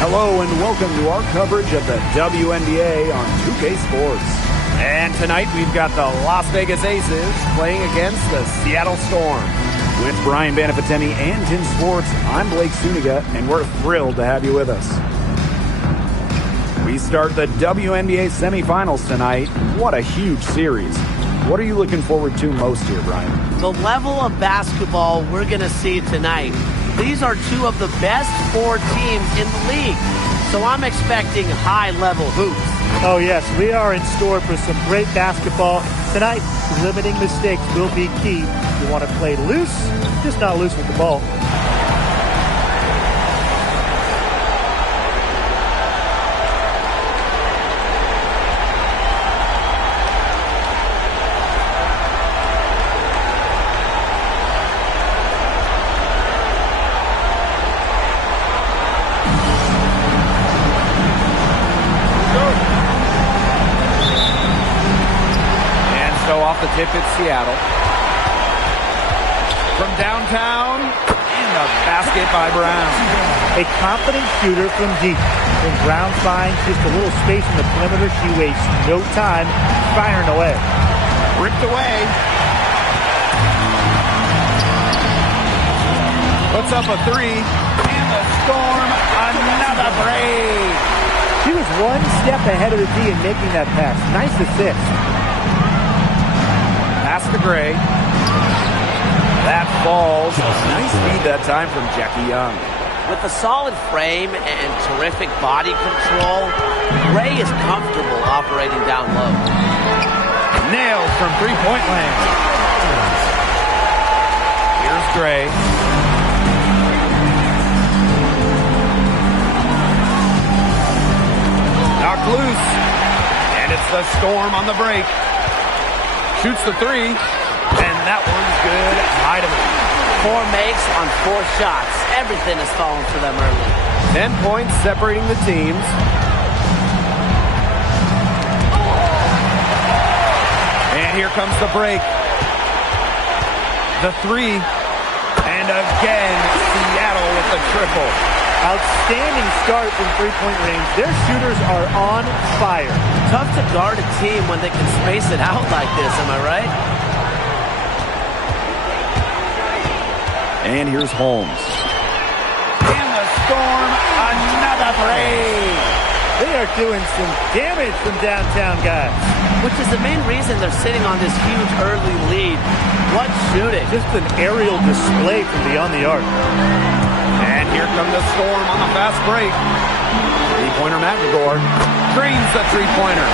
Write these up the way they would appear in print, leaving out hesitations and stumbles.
Hello and welcome to our coverage of the WNBA on 2K Sports. And tonight we've got the Las Vegas Aces playing against the Seattle Storm. With Brian Banafitemi and Tim Swartz, I'm Blake Suniga, and we're thrilled to have you with us. We start the WNBA Semifinals tonight. What a huge series. What are you looking forward to most here, Brian? The level of basketball we're going to see tonight. These are two of the best four teams in the league. So I'm expecting high-level hoops. Oh, yes. We are in store for some great basketball. Tonight, limiting mistakes will be key. You want to play loose, just not loose with the ball. The tip at Seattle. From downtown, and a basket by Brown. A confident shooter from deep. When Brown finds just a little space in the perimeter, she wastes no time firing away. Ripped away. Puts up a three. And the Storm, another break. She was one step ahead of the D in making that pass. Nice assist. Pass to Gray. That falls. Nice feed that time from Jackie Young. With a solid frame and terrific body control, Gray is comfortable operating down low. Nailed from three-point land. Here's Gray. Knocked loose. And it's the Storm on the break. Shoots the three, and that one's good. Heidemann. 4 makes on 4 shots. Everything is falling for them early. 10 points separating the teams. And here comes the break. The three, and again, Seattle with the triple. Outstanding start from three-point range. Their shooters are on fire. Tough to guard a team when they can space it out like this, am I right? And here's Holmes. And the Storm, another break. They are doing some damage from downtown, guys. Which is the main reason they're sitting on this huge early lead. What shooting. Just an aerial display from beyond the arc. And here come the Storm on the fast break. Three-pointer McGregor drains the three-pointer.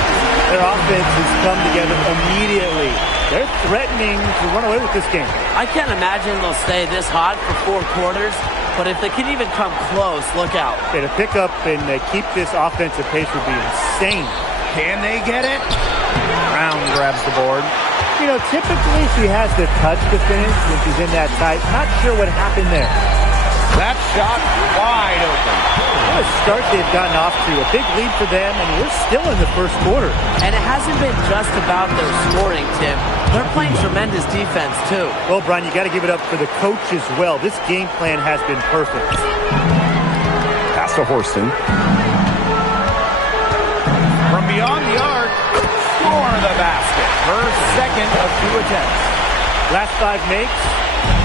Their offense has come together immediately. They're threatening to run away with this game. I can't imagine they'll stay this hot for 4 quarters, but if they can even come close, look out. Okay, to pick up and keep this offensive pace would be insane. Can they get it? Brown grabs the board. You know, typically she has the touch to finish when she's in that tight. Not sure what happened there. That shot wide open. What a start they've gotten off to. A big lead for them, and we're still in the first quarter. And it hasn't been just about their scoring, Tim. They're playing tremendous defense, too. Well, Brian, you got to give it up for the coach as well. This game plan has been perfect. Pass to Horston. From beyond the arc, score the basket. Her second of 2 attempts. Last 5 makes,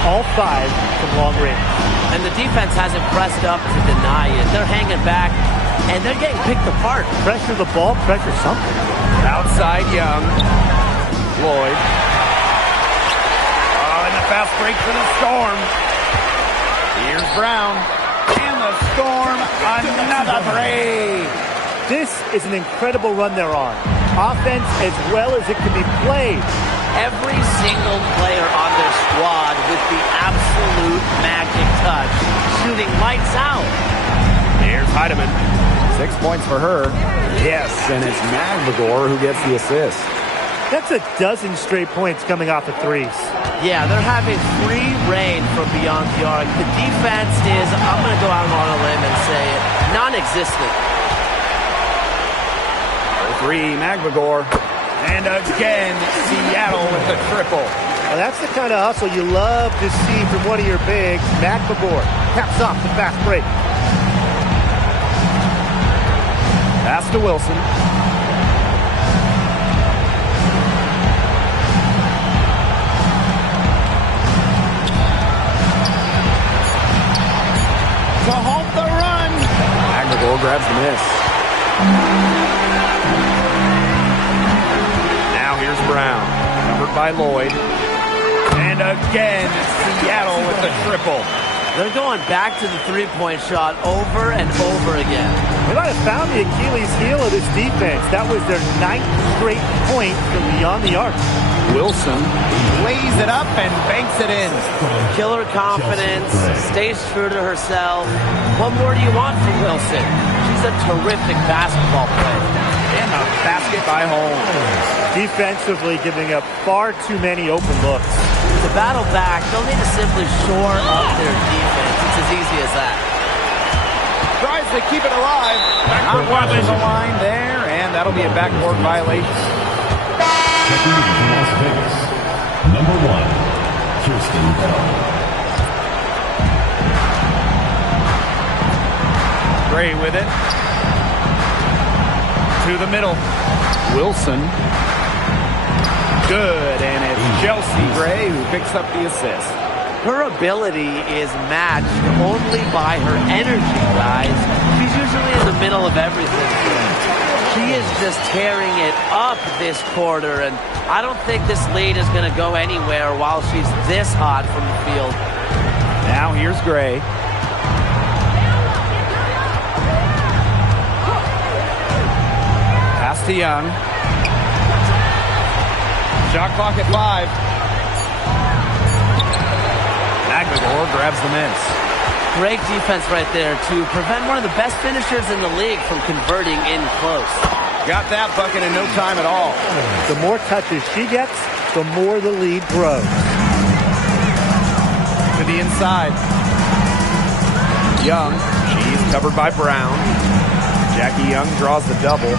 all 5 from long range. And the defense hasn't pressed up to deny it. They're hanging back, and they're getting picked apart. Pressure the ball, pressure something. Outside Young. Lloyd. Oh, and the fast break for the Storm. Here's Brown. And the Storm, another break. This is an incredible run they're on. Offense as well as it can be played. Every single player on their squad with the absolute magic touch, shooting lights out. Here's Heidemann. 6 points for her. Yes, and it's McGregor who gets the assist. That's a dozen straight points coming off of threes. Yeah, they're having free reign from beyond the arc. The defense is, I'm going to go out on a limb and say it, non-existent. For 3, McGregor. And again, Seattle with the triple. Well, that's the kind of hustle you love to see from one of your bigs. McGregor caps off the fast break. Pass to Wilson. To halt the run. Aguilar grabs the miss. Now here's Brown. Covered by Lloyd. And again, Seattle with the triple. They're going back to the three-point shot over and over again. They might have found the Achilles heel of this defense. That was their 9th straight point from beyond the arc. Wilson Lays it up and banks it in. Killer confidence, stays true to herself. What more do you want from Wilson? She's a terrific basketball player. and a basket by Holmes. Defensively giving up far too many open looks. To battle back, they'll need to simply shore up their defense. It's as easy as that. Tries to keep it alive. Backcourt violation. The line there, and that'll be a backcourt violation. Checking in from Las Vegas, number 1, Kirsten Bell. Gray with it. To the middle. Wilson. Good, and it's Chelsea Gray who picks up the assist. Her ability is matched only by her energy, guys. She's usually in the middle of everything. She is just tearing it up this quarter, and I don't think this lead is going to go anywhere while she's this hot from the field. Now here's Gray. Pass to Young. Shot clock at 5. Aguilar grabs the miss. Great defense right there to prevent one of the best finishers in the league from converting in close. Got that bucket in no time at all. The more touches she gets, the more the lead grows. To the inside. Young. She's covered by Brown. Jackie Young draws the double.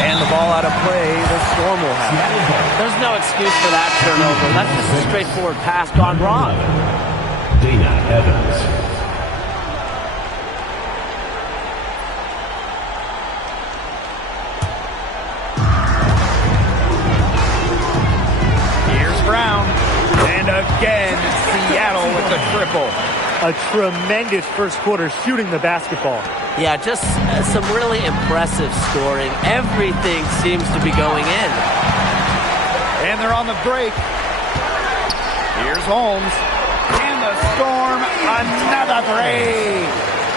And the ball out of play, the Storm will have it. There's no excuse for that turnover. That's just a straightforward pass gone wrong. Dana Evans. Here's Brown. And again, Seattle with the triple. A tremendous first quarter shooting the basketball. Yeah, just some really impressive scoring. Everything seems to be going in. And they're on the break. Here's Holmes. And the Storm, another break.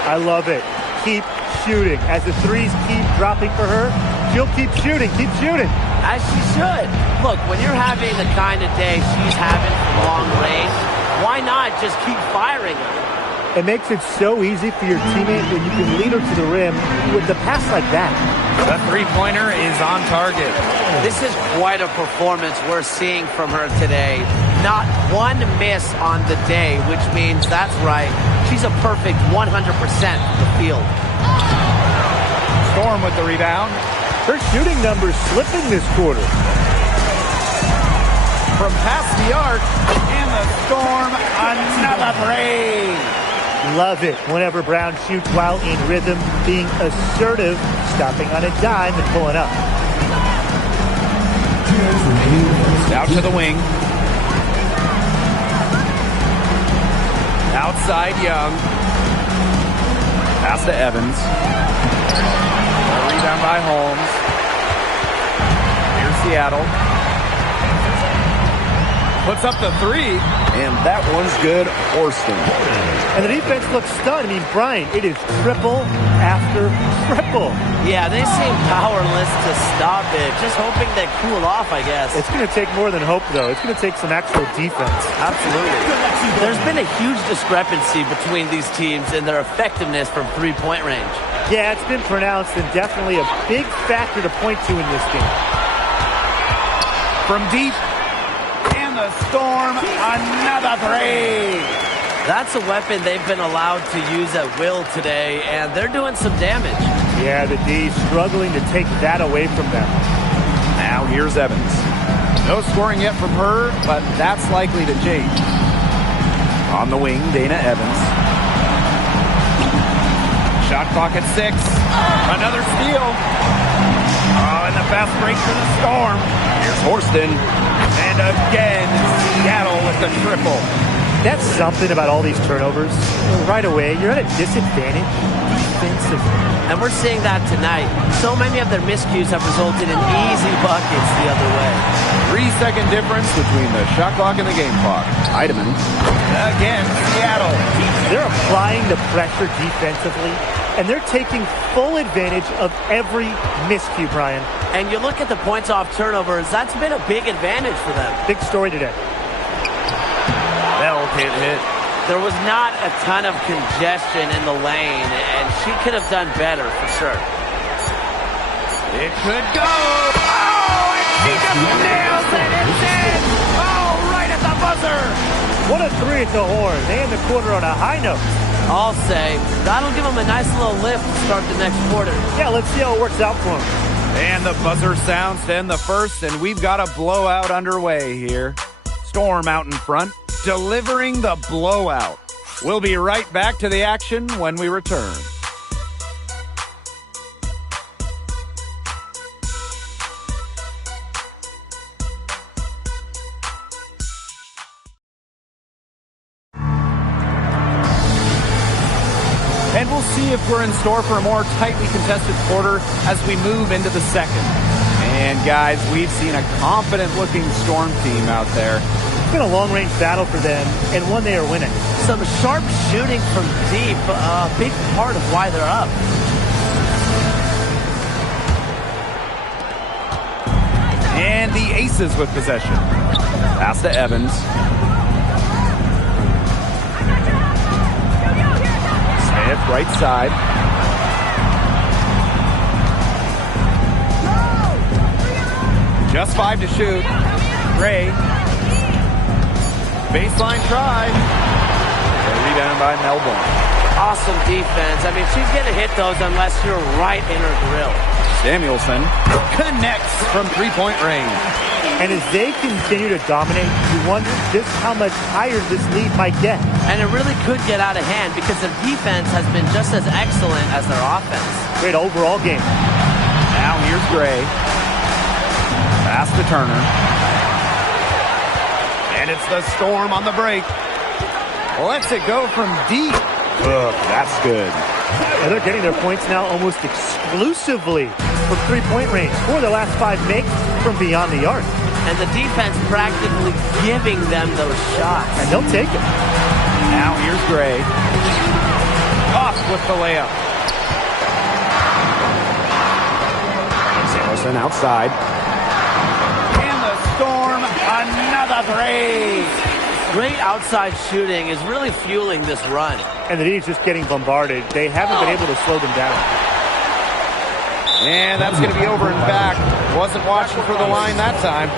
I love it. Keep shooting. As the threes keep dropping for her, she'll keep shooting. Keep shooting. As she should. Look, when you're having the kind of day she's having from long range, why not just keep firing her? It makes it so easy for your teammate when you can lead her to the rim with the pass like that. The three-pointer is on target. This is quite a performance we're seeing from her today. Not one miss on the day, which means that's right. She's a perfect 100% from the field. Storm with the rebound. Her shooting numbers slipping this quarter. From past the arc. And the Storm, another break. Love it whenever Brown shoots while in rhythm, being assertive, stopping on a dime and pulling up. Out to the wing. Outside Young. Pass to Evans. A rebound by Holmes. Here's Seattle. Puts up the three. And that one's good, Orston. And the defense looks stunned. I mean, Brian, it is triple after triple. Yeah, they seem powerless to stop it. Just hoping they cool off, I guess. It's going to take more than hope, though. It's going to take some actual defense. Absolutely. There's been a huge discrepancy between these teams in their effectiveness from three-point range. Yeah, it's been pronounced and definitely a big factor to point to in this game. From deep. And the Storm, another break. That's a weapon they've been allowed to use at will today, and they're doing some damage. Yeah, the D struggling to take that away from them. Now here's Evans. No scoring yet from her, but that's likely to change. On the wing, Dana Evans. Shot clock at 6. Another steal. Oh, and the fast break for the Storm. Here's Horston. And again, Seattle with the triple. That's something about all these turnovers. Right away, you're at a disadvantage defensively. And we're seeing that tonight. So many of their miscues have resulted in easy buckets the other way. 3-second difference between the shot clock and the game clock. Heidemann. Again, Seattle. They're applying the pressure defensively, and they're taking full advantage of every miscue, Brian. And you look at the points off turnovers, that's been a big advantage for them. Big story today. Bell can't hit. There was not a ton of congestion in the lane, and she could have done better for sure. It could go. Oh, and she just nails it. It's in. Oh, right at the buzzer. What a three at the horn. They end the quarter on a high note. I'll say that'll give them a nice little lift to start the next quarter. Yeah, let's see how it works out for them. And the buzzer sounds to end the first, and we've got a blowout underway here. Storm out in front, delivering the blowout. We'll be right back to the action when we return. And we'll see if we're in store for a more tightly contested quarter as we move into the second. And guys, we've seen a confident-looking Storm team out there. It's been a long-range battle for them, and one they are winning. Some sharp shooting from deep, a big part of why they're up. And the Aces with possession. Pass to Evans. Smith, right side. Just 5 to shoot. Gray. Baseline try. Rebound by Melbourne. Awesome defense. I mean, she's going to hit those unless you're right in her grill. Samuelson connects from three-point range. And as they continue to dominate, you wonder just how much higher this lead might get. And it really could get out of hand because their defense has been just as excellent as their offense. Great overall game. Now here's Gray. Pass to Turner. And it's the Storm on the break. Lets it go from deep. Ugh, that's good. And they're getting their points now almost exclusively from three-point range. 4 of their last 5 makes from beyond the arc. And the defense practically giving them those shots. And they'll take it. Now here's Gray. Off with the layup. Samuelson outside. And the Storm, another three. Great outside shooting is really fueling this run. And the D's just getting bombarded. They haven't been able to slow them down. And that's going to be over and back. Wasn't watching for the line that time.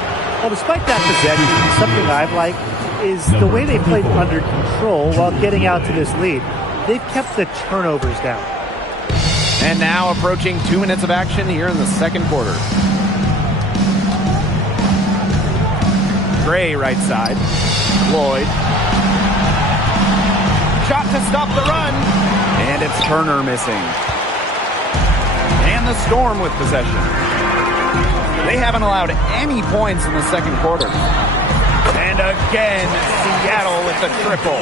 Well, despite that possession, something I've liked is the way they played under control while getting out to this lead. They've kept the turnovers down. And now approaching 2 minutes of action here in the second quarter. Gray right side. Lloyd. Shot to stop the run. And it's Turner missing. And the Storm with possession. They haven't allowed any points in the second quarter. And again, Seattle with the triple.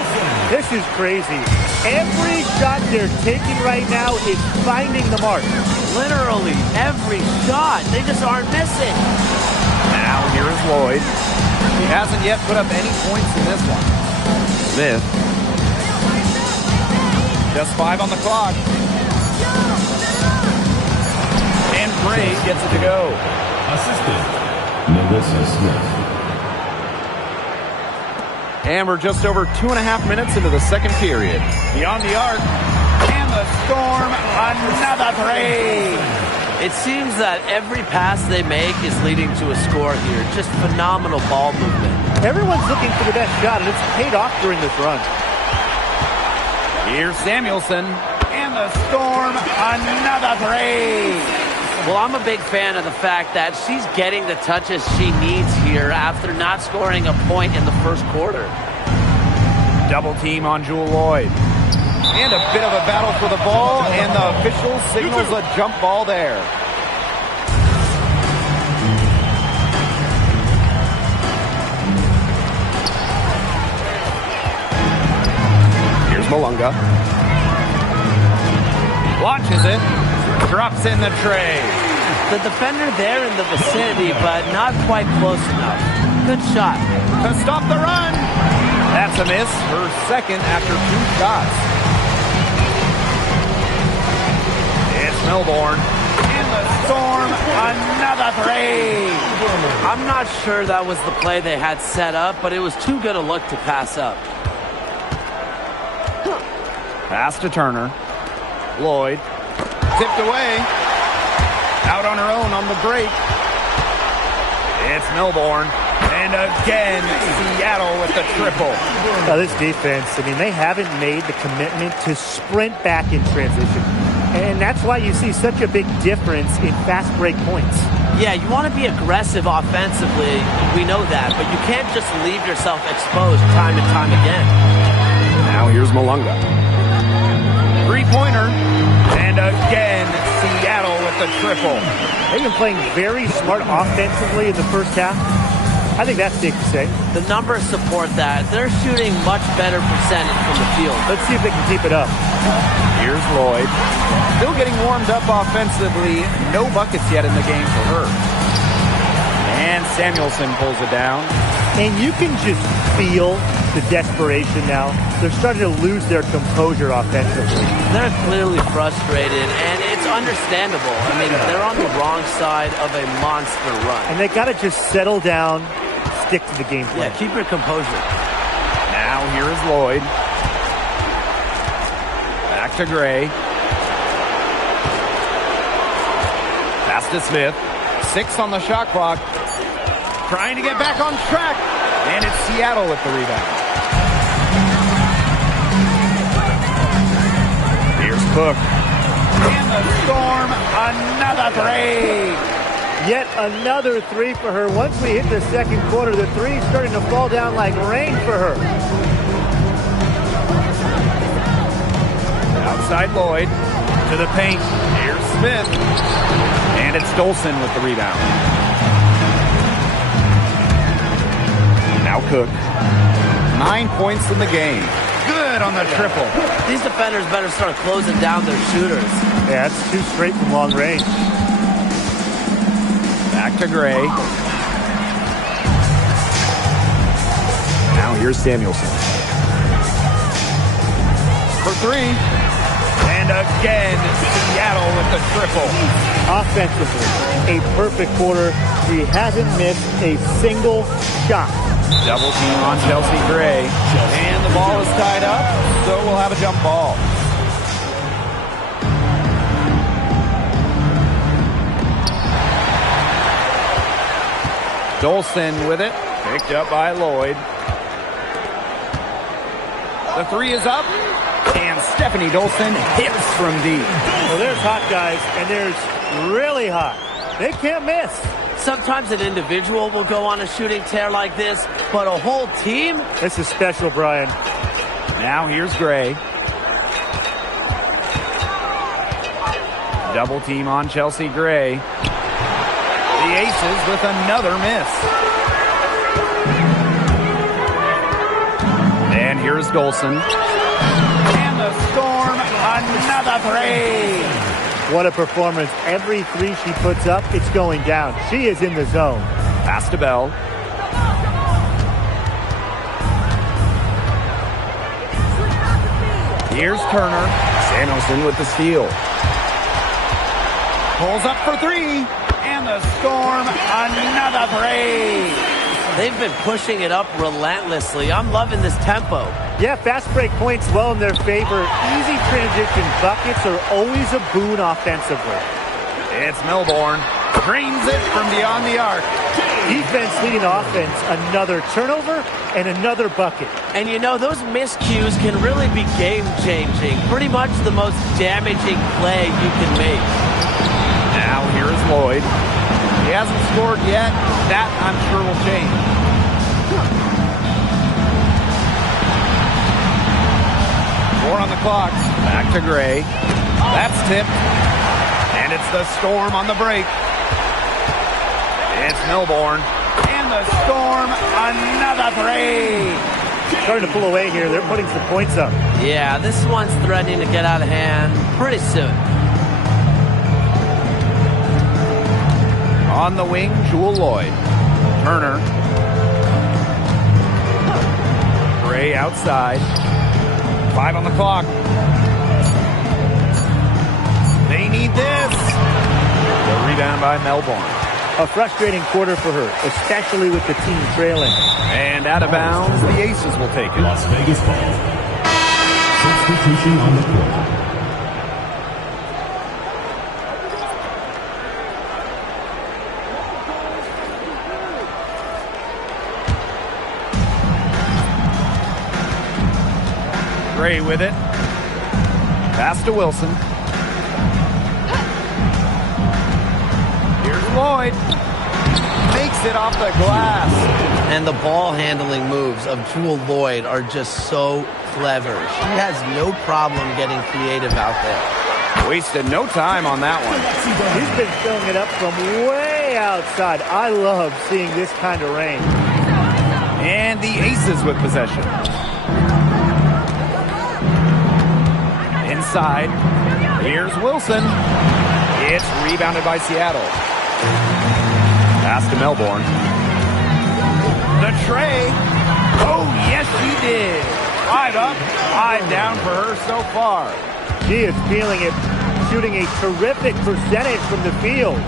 This is crazy. Every shot they're taking right now is finding the mark. Literally every shot. They just aren't missing. Now here is Lloyd. He hasn't yet put up any points in this one. Smith. Just 5 on the clock. And Gray gets it to go. Assistant, Melissa Smith. And we're just over 2.5 minutes into the second period. Beyond the arc. And the Storm, another three. It seems that every pass they make is leading to a score here. Just phenomenal ball movement. Everyone's looking for the best shot, and it's paid off during this run. Here's Samuelson. And the Storm, another three. Well, I'm a big fan of the fact that she's getting the touches she needs here after not scoring a point in the first quarter. Double team on Jewel Lloyd. And a bit of a battle for the ball, and the official signals a jump ball there. Here's Malunga. Launches it. Drops in the tray. The defender there in the vicinity, but not quite close enough. Good shot. To stop the run. That's a miss. Her second after 2 shots. It's Melbourne. And the Storm, another three. I'm not sure that was the play they had set up, but it was too good a look to pass up. Pass to Turner. Lloyd. Tipped away. Out on her own on the break. It's Melbourne. And again, Seattle with the triple. Now this defense, I mean, they haven't made the commitment to sprint back in transition. And that's why you see such a big difference in fast break points. Yeah, you want to be aggressive offensively. We know that. But you can't just leave yourself exposed time and time again. Now here's Malunga. Three-pointer. And again, Seattle with the triple. They've been playing very smart offensively in the first half. I think that's safe to say. The numbers support that. They're shooting much better percentage from the field. Let's see if they can keep it up. Here's Lloyd. Still getting warmed up offensively. No buckets yet in the game for her. And Samuelson pulls it down. And you can just feel the desperation now. They're starting to lose their composure offensively. They're clearly frustrated, and it's understandable. I mean, they're on the wrong side of a monster run. And they got to just settle down, stick to the game plan. Yeah, keep your composure. Now here is Lloyd. Back to Gray. Pass to Smith. 6 on the shot clock. Trying to get back on track. And it's Seattle with the rebound. Here's Cook. And the Storm, another three. Yet another three for her. Once we hit the second quarter, the three's starting to fall down like rain for her. Outside Lloyd. To the paint. Here's Smith. And it's Dolson with the rebound. Now Cook. 9 points in the game. Good on the triple. These defenders better start closing down their shooters. Yeah, that's 2 straight from long range. Back to Gray. Now here's Samuelson. For 3. And again, Seattle with the triple. Offensively, a perfect quarter. She hasn't missed a single shot. Double team on Chelsea Gray. And the ball is tied up, so we'll have a jump ball. Dolson with it. Picked up by Lloyd. The 3 is up. And Stephanie Dolson hits from deep. Well, there's hot guys, and there's really hot. They can't miss. Sometimes an individual will go on a shooting tear like this, but a whole team? This is special, Brian. Now here's Gray. Double team on Chelsea Gray. The Aces with another miss. And here's Dolson. And the Storm, another three. What a performance. Every three she puts up, it's going down. She is in the zone. Pass to Bell. Here's Turner. Samuelson with the steal. Pulls up for 3. And the Storm, another three. They've been pushing it up relentlessly. I'm loving this tempo. Yeah, fast break points well in their favor. Easy transition buckets are always a boon offensively. It's Melbourne. Drains it from beyond the arc. Defense leading offense, another turnover and another bucket. And you know, those miscues can really be game-changing. Pretty much the most damaging play you can make. Now here's Lloyd. He hasn't scored yet. That, I'm sure, will change. 4 on the clock. Back to Gray. That's tipped. And it's the Storm on the break. It's Melbourne. And the Storm, another three. Starting to pull away here. They're putting some points up. Yeah, this one's threatening to get out of hand pretty soon. On the wing, Jewel Lloyd. Turner. Gray outside. 5 on the clock. They need this. The rebound by Melbourne. A frustrating quarter for her, especially with the team trailing. And out of bounds, the Aces will take it. Las Vegas ball. Substitution on the court. Gray with it. Pass to Wilson. Here's Lloyd. Makes it off the glass. And the ball handling moves of Jewel Lloyd are just so clever. She has no problem getting creative out there. Wasted no time on that one. He's been filling it up from way outside. I love seeing this kind of rain. And the Aces with possession. Inside. Here's Wilson. It's rebounded by Seattle. Pass to Melbourne. The tray. Oh, yes, she did. 5 up, 5 down for her so far. She is feeling it, shooting a terrific percentage from the field.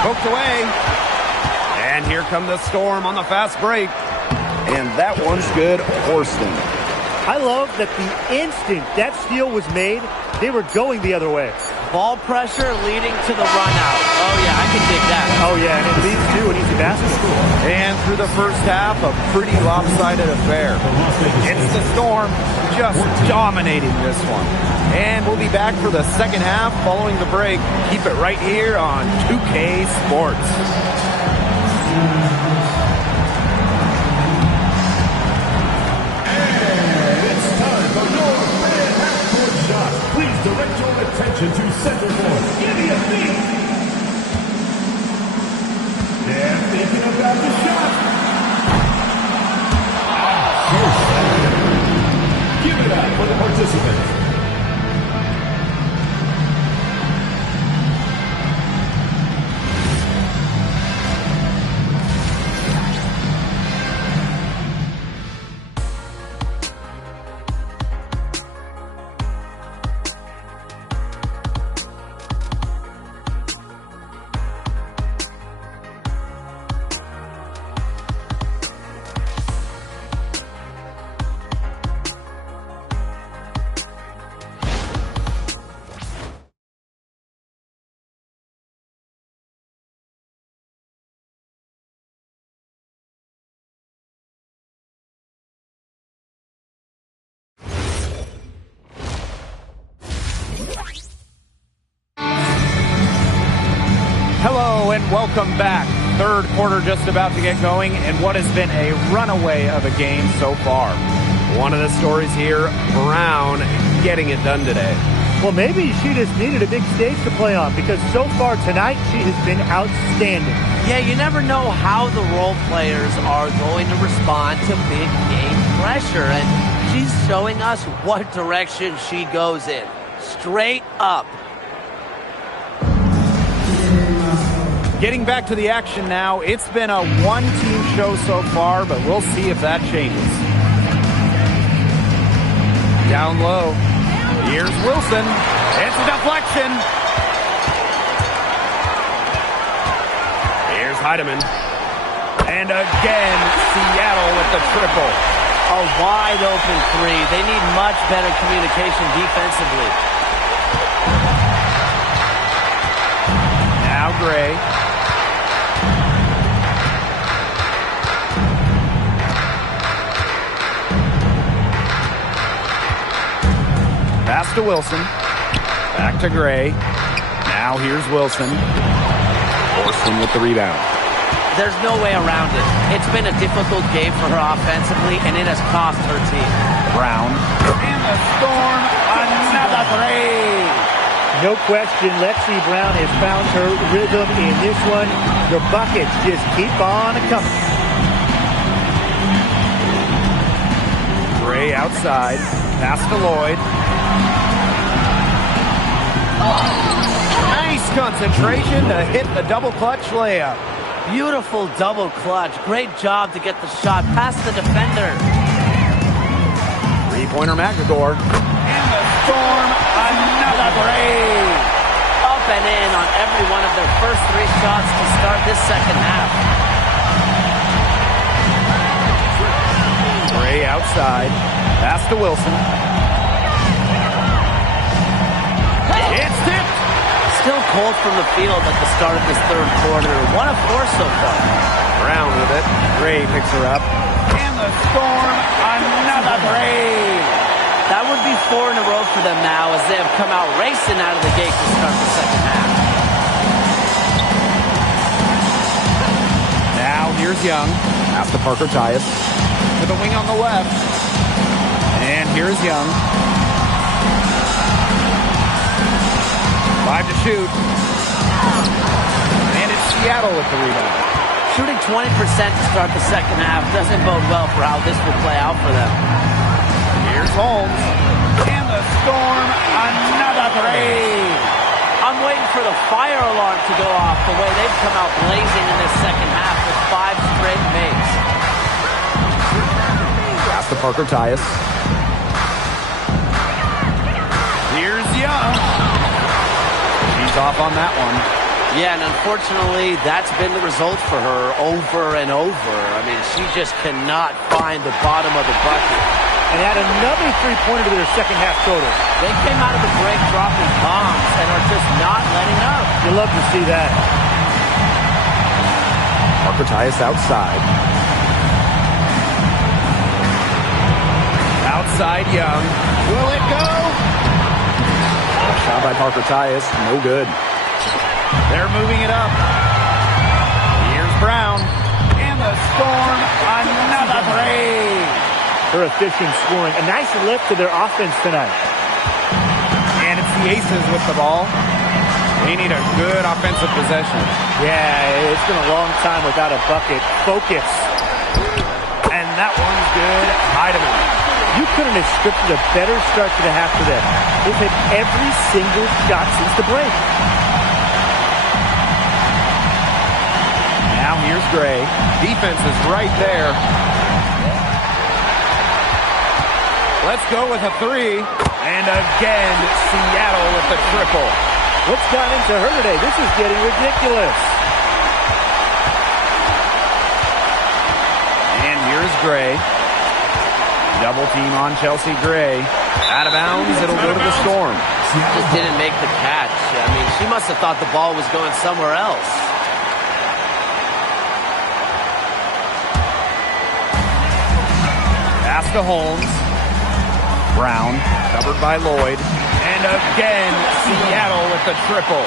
Poked away. And here come the Storm on the fast break. And that one's good. Horston. I love that the instant that steal was made, they were going the other way. Ball pressure leading to the run out. Oh, yeah, I can dig that. Oh, yeah, and it leads to an easy basket. And through the first half, a pretty lopsided affair. It's the Storm just dominating this one. And we'll be back for the second half following the break. Keep it right here on 2K Sports. Please direct your attention to center court. Give me a beat. They're thinking about the shot. Give it up for the participants. Hello and welcome back. Third quarter just about to get going, and what has been a runaway of a game so far. One of the stories here, Brown getting it done today. Well, maybe she just needed a big stage to play on, because so far tonight she has been outstanding. Yeah, you never know how the role players are going to respond to big game pressure, and she's showing us what direction she goes in. Straight up. Getting back to the action now, it's been a one-team show so far, but we'll see if that changes. Down low. Here's Wilson. It's a deflection. Here's Heidemann. And again, Seattle with the triple. A wide open three. They need much better communication defensively. Now Gray. Pass to Wilson. Back to Gray. Now here's Wilson. Horston with the rebound. There's no way around it. It's been a difficult game for her offensively, and it has cost her team. Brown. And the Storm, another three. No question, Lexi Brown has found her rhythm in this one. The buckets just keep on coming. Gray outside. Pass to Lloyd. Nice concentration to hit the double clutch layup. Beautiful double clutch. Great job to get the shot past the defender. Three-pointer McGregor. And the Storm, another three. Up and in on every one of their first 3 shots to start this second half. Gray outside. Pass to Wilson. It's tipped. Still cold from the field at the start of this third quarter. 1 of 4 so far. Brown with it. Gray picks her up. And the Storm, another three. That would be 4 in a row for them now as they have come out racing out of the gate to start the second half. Now here's Young. Pass to Parker Tyus. To the wing on the left. And here's Young. 5 to shoot. And it's Seattle with the rebound. Shooting 20% to start the second half doesn't bode well for how this will play out for them. Here's Holmes. And the Storm, another three. I'm waiting for the fire alarm to go off the way they've come out blazing in this second half with 5 straight makes. Pass to Parker Tyus. Here's Young. She's off on that one. Yeah, and unfortunately, that's been the result for her over and over. I mean, she just cannot find the bottom of the bucket. And add another three-pointer to their second half total. They came out of the break dropping bombs and are just not letting up. You love to see that. Parker Tyus outside. Outside Young. Will it go? Shot by Parker Tyus. No good. They're moving it up. Here's Brown. And the Storm, another three. Her efficient scoring. A nice lift to their offense tonight. And it's the Aces with the ball. They need a good offensive possession. Yeah, it's been a long time without a bucket. Focus. And that one's good. Heidemann. You couldn't have scripted a better start to the half for them. They've hit every single shot since the break. Now here's Gray. Defense is right there. Let's go with a three. And again, Seattle with the triple. What's gotten into her today? This is getting ridiculous. And here's Gray. Double team on Chelsea Gray. Out of bounds, it'll go to the Storm. Just didn't make the catch. I mean, she must have thought the ball was going somewhere else. Pass to Holmes. Brown, covered by Lloyd. And again, Seattle with the triple.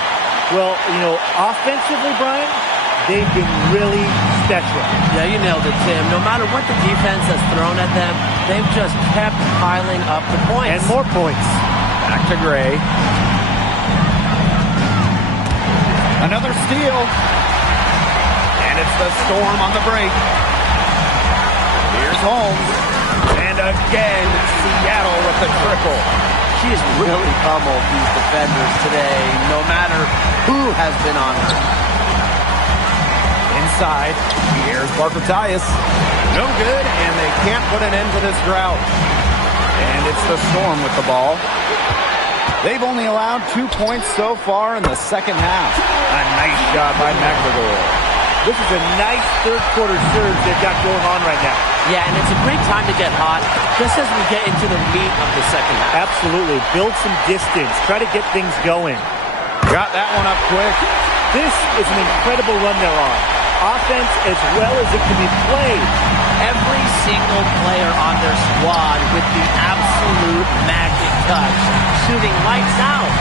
Well, you know, offensively, Brian, they've been really special. Yeah, you nailed it, Tim. No matter what the defense has thrown at them, they've just kept piling up the points. And more points. Back to Gray. Another steal. And it's the Storm on the break. Here's Holmes. And again, Seattle with the triple. She has really pummeled these defenders today, no matter who has been on her. Inside, here's Parker Tyus. No good, and they can't put an end to this drought. And it's the Storm with the ball. They've only allowed 2 points so far in the second half. A nice shot by McGregor. This is a nice third quarter surge they've got going on right now. Yeah, and it's a great time to get hot, just as we get into the meat of the second half. Absolutely. Build some distance. Try to get things going. Got that one up quick. This is an incredible run they're on. Offense as well as it can be played. Every single player on their squad with the absolute magic touch, shooting lights out.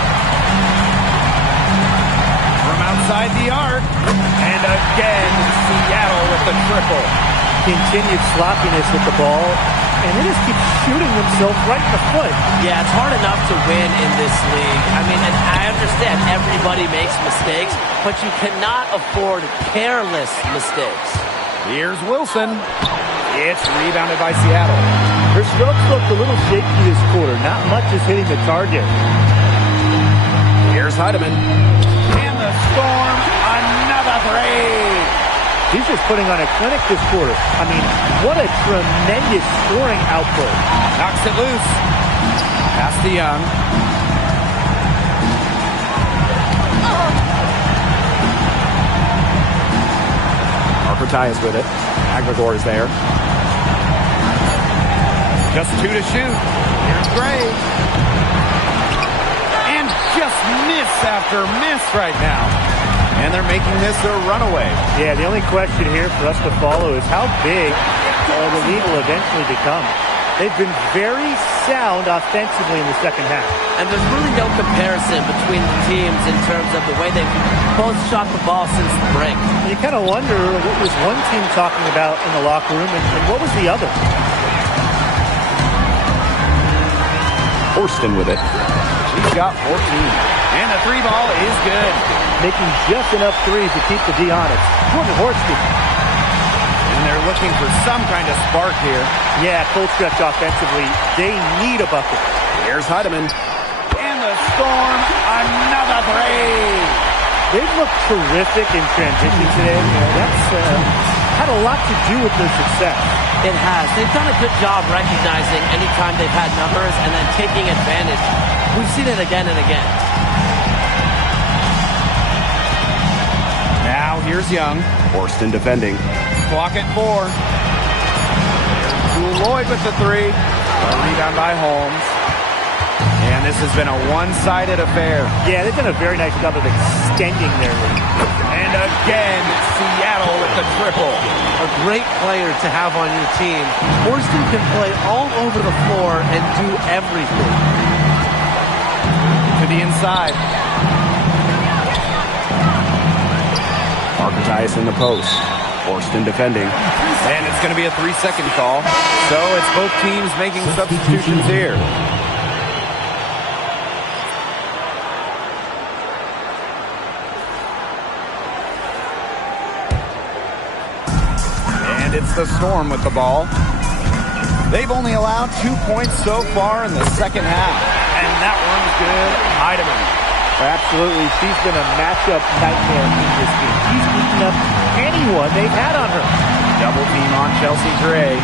From Outside the arc. And again, Seattle with the triple. Continued sloppiness with the ball, and they just keep shooting themselves right in the foot. Yeah, it's hard enough to win in this league. I mean, and I understand everybody makes mistakes, but you cannot afford careless mistakes. Here's Wilson. It's rebounded by Seattle. Her strokes looked a little shaky this quarter. Not much is hitting the target. Here's Heidemann. And the Storm, another three. He's just putting on a clinic this quarter. I mean, what a tremendous scoring output. Knocks it loose. Pass to Young. Arcotay is with it. Aguilar is there. Just 2 to shoot. Here's Gray. And just miss after miss right now. And they're making this their runaway. Yeah, the only question here for us to follow is how big the lead will eventually become. They've been very sound offensively in the second half. And there's really no comparison between the teams in terms of the way they've both shot the ball since the break. You kind of wonder what was one team talking about in the locker room and what was the other? Horston with it. He's got 14. And the three ball is good. Making just enough threes to keep the D honest. Jordan Horston. And they're looking for some kind of spark here. Yeah, cold stretch offensively. They need a bucket. Here's Heidemann. And the Storm, another three. They've looked terrific in transition today. That's had a lot to do with their success. It has. They've done a good job recognizing anytime they've had numbers and then taking advantage. We've seen it again and again. Now here's Young. Horston defending. Clock at 4. Jewel Lloyd with the three. A rebound by Holmes. And this has been a one-sided affair. Yeah, they've done a very nice job of extending their lead. And again, Seattle with the triple. A great player to have on your team. Horston can play all over the floor and do everything. To the inside. Arcotay in the post. Horston defending. And it's going to be a 3-second call. So it's both teams making substitutions here. And it's the Storm with the ball. They've only allowed 2 points so far in the second half. And that one's good. Heidemann. Absolutely. She's been a matchup nightmare in this game. She's beaten up anyone they've had on her. Double team on Chelsea Gray.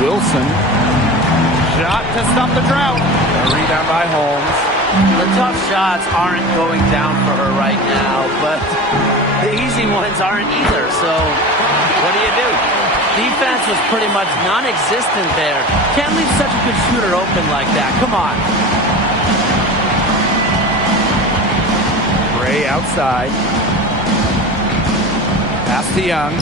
Wilson. Shot to stop the drought. A rebound by Holmes. The tough shots aren't going down for her right now, but the easy ones aren't either. So what do? Defense was pretty much non-existent there. Can't leave such a good shooter open like that. Come on. Gray outside. Pass to Young.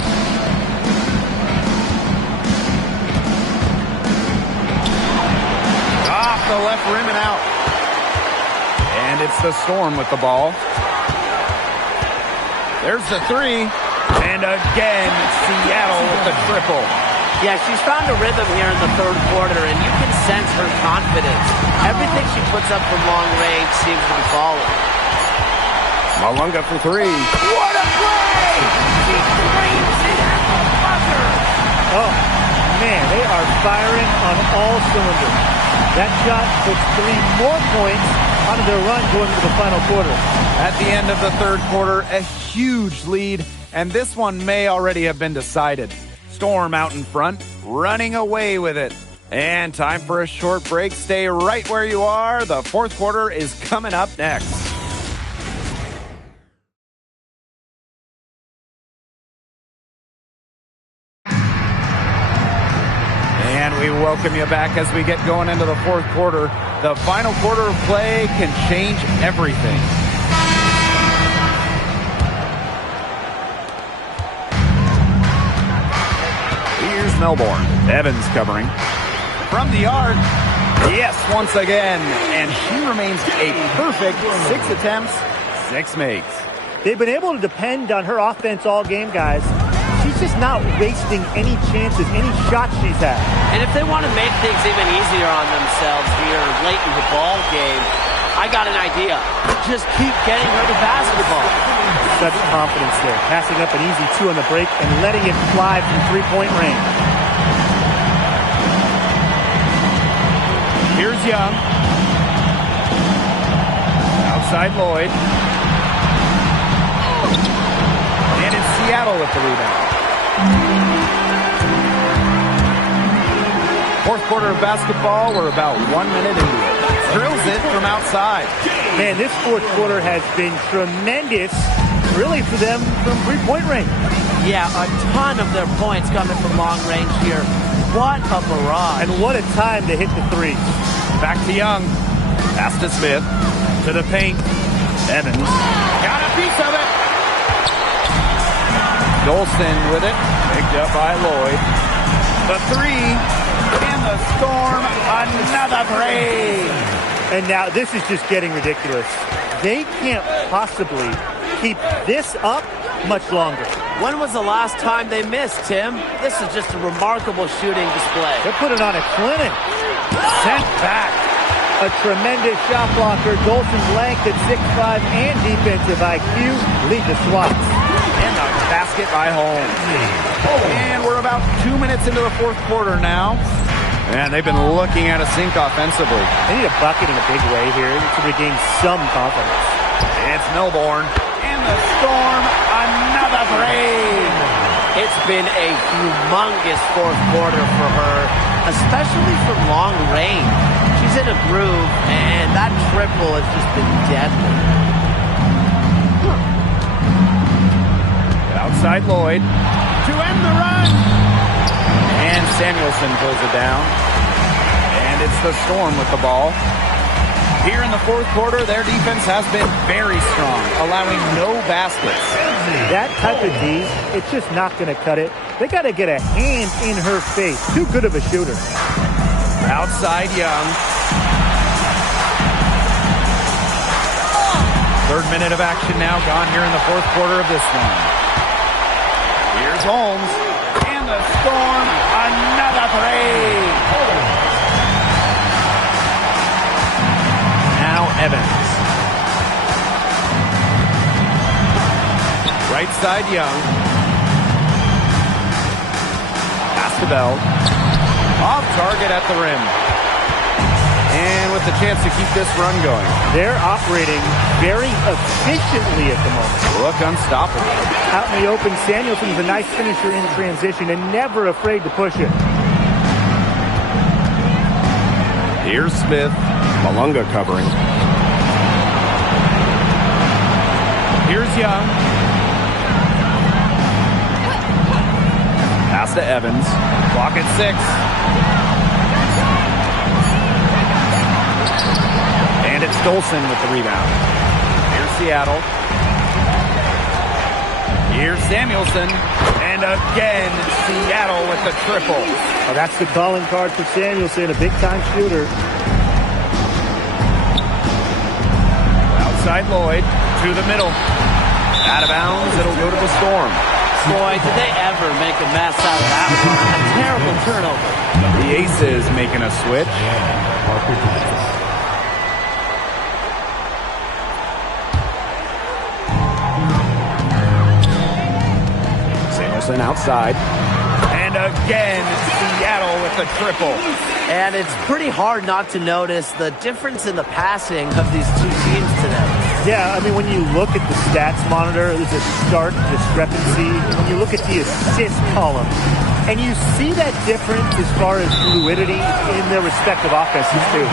Off the left rim and out. And it's the Storm with the ball. There's the three. And again, Seattle with the triple. Yeah, she's found a rhythm here in the third quarter, and you can sense her confidence. Everything she puts up from long range seems to be falling. Malunga for three. What a play! She screams it at the buzzer! Oh, man, they are firing on all cylinders. That shot puts 3 more points onto their run going into the final quarter. At the end of the third quarter, a huge lead, and this one may already have been decided. Storm out in front, running away with it. And time for a short break. Stay right where you are. The fourth quarter is coming up next. And we welcome you back as we get going into the fourth quarter. The final quarter of play can change everything. Here's Melbourne. Evans covering. From the arc. Yes, once again. And she remains a perfect 6 attempts, 6 makes. They've been able to depend on her offense all game, guys. She's just not wasting any chances, any shots she's had. And if they want to make things even easier on themselves here late in the ball game, I got an idea. Just keep getting her the basketball. Such confidence there. Passing up an easy 2 on the break and letting it fly from three-point range. Here's Young. Outside Lloyd. And it's Seattle with the rebound. Fourth quarter of basketball. We're about 1 minute into it. Drills it from outside. Man, this fourth quarter has been tremendous, really, for them from three-point range. Yeah, a ton of their points coming from long range here. What a barrage. And what a time to hit the three. Back to Young. Pass to Smith. To the paint. Evans. Got a piece of it. Dolson with it. Picked up by Lloyd. The three. And the Storm. Another break. And now this is just getting ridiculous. They can't possibly keep this up much longer. When was the last time they missed, Tim? This is just a remarkable shooting display. They're putting on a clinic. Sent back. A tremendous shot blocker. Dolson's length at 6'5" and defensive IQ lead the Swats. And the basket by Holmes. And we're about 2 minutes into the fourth quarter now. Man, they've been looking at a sink offensively. They need a bucket in a big way here to regain some confidence. It's Milborn. And the Storm, another break. It's been a humongous fourth quarter for her, especially from long range. She's in a groove, and that triple has just been deadly. Outside Lloyd. To end the run. And Samuelson pulls it down. And it's the Storm with the ball. Here in the fourth quarter, their defense has been very strong, allowing no baskets. That type of D, it's just not going to cut it. They got to get a hand in her face. Too good of a shooter. Outside Young. Third minute of action now gone here in the fourth quarter of this one. Here's Holmes. And the Storm, another break. Now Evans. Right side Young. Pass to Bell. Off target at the rim. And with the chance to keep this run going. They're operating very efficiently at the moment. Look unstoppable. Out in the open, Samuelson's a nice finisher in transition and never afraid to push it. Here's Smith. Malunga covering. Here's Young. Pass to Evans. Clock at 6. And it's Dolson with the rebound. Here's Seattle. Here's Samuelson. And again, Seattle with the triple. Oh, that's the calling card for Samuelson, a big-time shooter. Outside Lloyd. To the middle. Out of bounds. It'll go to the Storm. Boy, did they ever make a mess out of that one. A terrible turnover. The Aces making a switch. Samuelson outside. And again, Seattle with the triple. And it's pretty hard not to notice the difference in the passing of these two teams today. Yeah, I mean, when you look at the stats monitor, there's a stark discrepancy. When you look at the assist column, and you see that difference as far as fluidity in their respective offenses, too.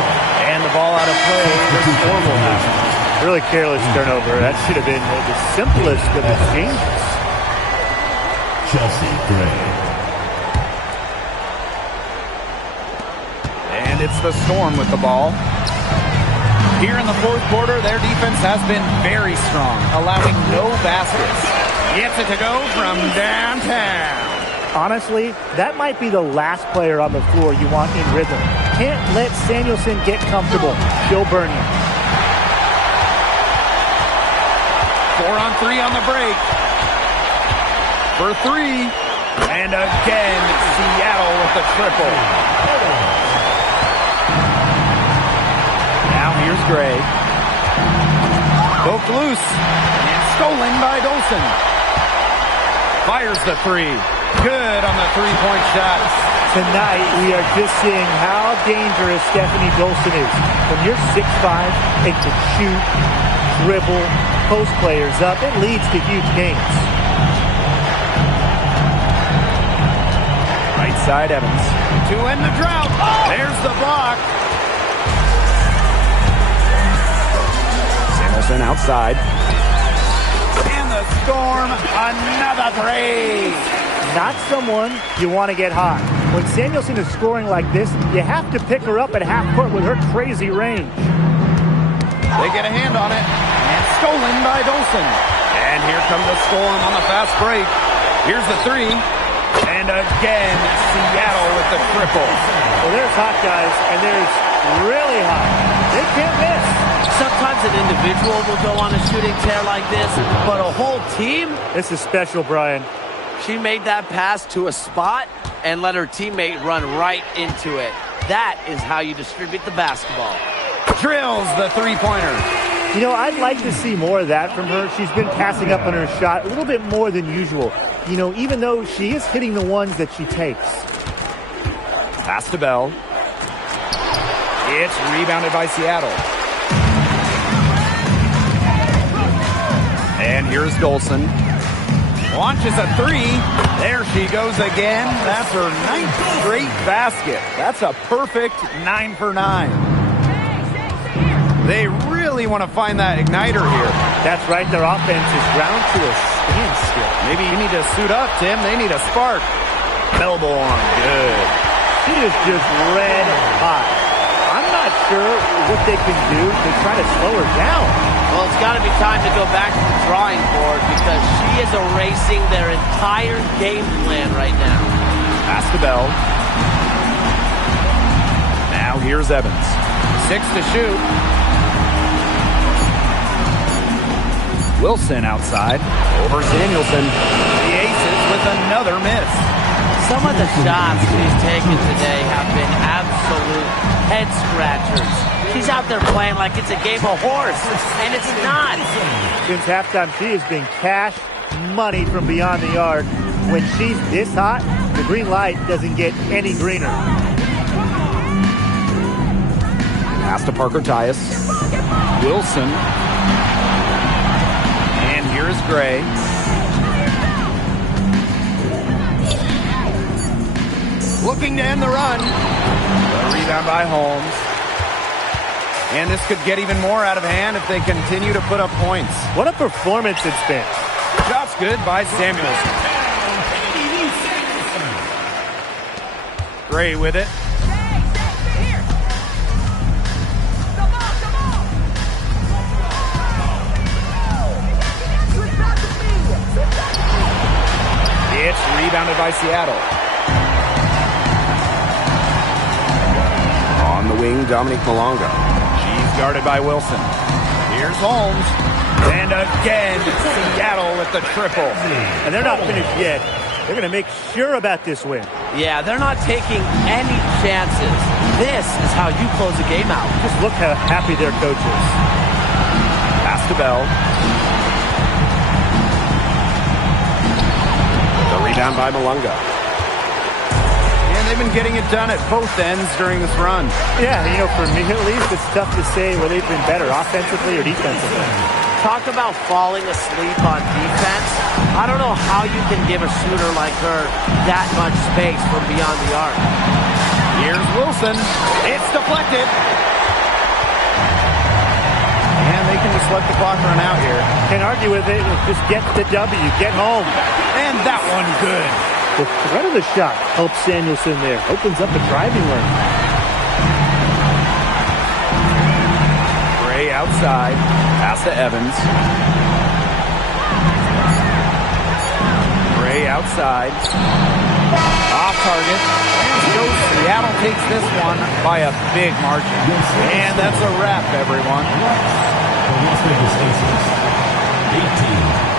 And the ball out of play. The Storm will have it. Really careless turnover. That should have been the simplest of the changes. Chelsea Gray. And it's the Storm with the ball. Here in the fourth quarter, their defense has been very strong, allowing no baskets. Gets it to go from downtown. Honestly, that might be the last player on the floor you want in rhythm. Can't let Samuelson get comfortable. She'll burn you. 4-on-3 on the break. For three. And again, Seattle with the triple. Now here's Gray. Poked loose. And stolen by Dolson. Fires the three. Good on the three-point shot. Tonight, we are just seeing how dangerous Stephanie Dolson is. When you're 6'5" and can shoot, dribble, post players up, it leads to huge games. Right side, Evans. To end the drought. Oh! There's the block. Samuelson outside. And the Storm, another three. Not someone you want to get hot. When Samuelson is scoring like this, you have to pick her up at half court with her crazy range. They get a hand on it. And stolen by Dolson. And here comes the Storm on the fast break. Here's the three. And again, Seattle with the triple. Well, there's hot guys, and there's really hot. They can't miss. Sometimes an individual will go on a shooting tear like this, but a whole team? This is special, Brian. She made that pass to a spot and let her teammate run right into it. That is how you distribute the basketball. Drills the three-pointer. You know, I'd like to see more of that from her. She's been passing up on her shot a little bit more than usual. You know, even though she is hitting the ones that she takes. Pass to Bell. It's rebounded by Seattle. And here's Dolson. Launches a three. There she goes again. That's her 9th straight basket. That's a perfect 9 for 9. They really want to find that igniter here. That's right. Their offense is ground to a standstill. Maybe you need to suit up, Tim. They need a spark. Melbourne, good. She is just red hot. I'm not sure what they can do to try to slow her down. Well, it's got to be time to go back to the drawing board because she is erasing their entire game plan right now. Pass to Bell. Now here's Evans. 6 to shoot. Wilson outside. Over Samuelson. The Aces with another miss. Some of the shots she's taken today have been absolute head scratchers. She's out there playing like it's a game of horse, and it's not. Since halftime, she has been cash money from beyond the arc. When she's this hot, the green light doesn't get any greener. Pass to Parker Tyus. Wilson. And here's Gray. Looking to end the run. A rebound by Holmes. And this could get even more out of hand if they continue to put up points. What a performance it's been. Shot's good by Samuelson. Gray with it. It's rebounded by Seattle. On the wing, Dominique Malonga. She's guarded by Wilson. Here's Holmes. And again, Seattle with the triple. And they're not finished yet. They're going to make sure about this win. Yeah, they're not taking any chances. This is how you close a game out. Just look how happy their coach is. Pass to Bell. The rebound by Malunga. And they've been getting it done at both ends during this run. Yeah, you know, for me at least, it's tough to say whether they've been better offensively or defensively. Talk about falling asleep on defense. I don't know how you can give a shooter like her that much space from beyond the arc. Here's Wilson. It's deflected. And they can just let the clock run out here. Can't argue with it. Just get the W. Get home. And that one good. The threat of the shot helps Samuelson there. Opens up a driving lane. Gray outside. Pass to Evans. Gray outside. Off target. And so Seattle takes this one by a big margin. And that's a wrap, everyone. 18.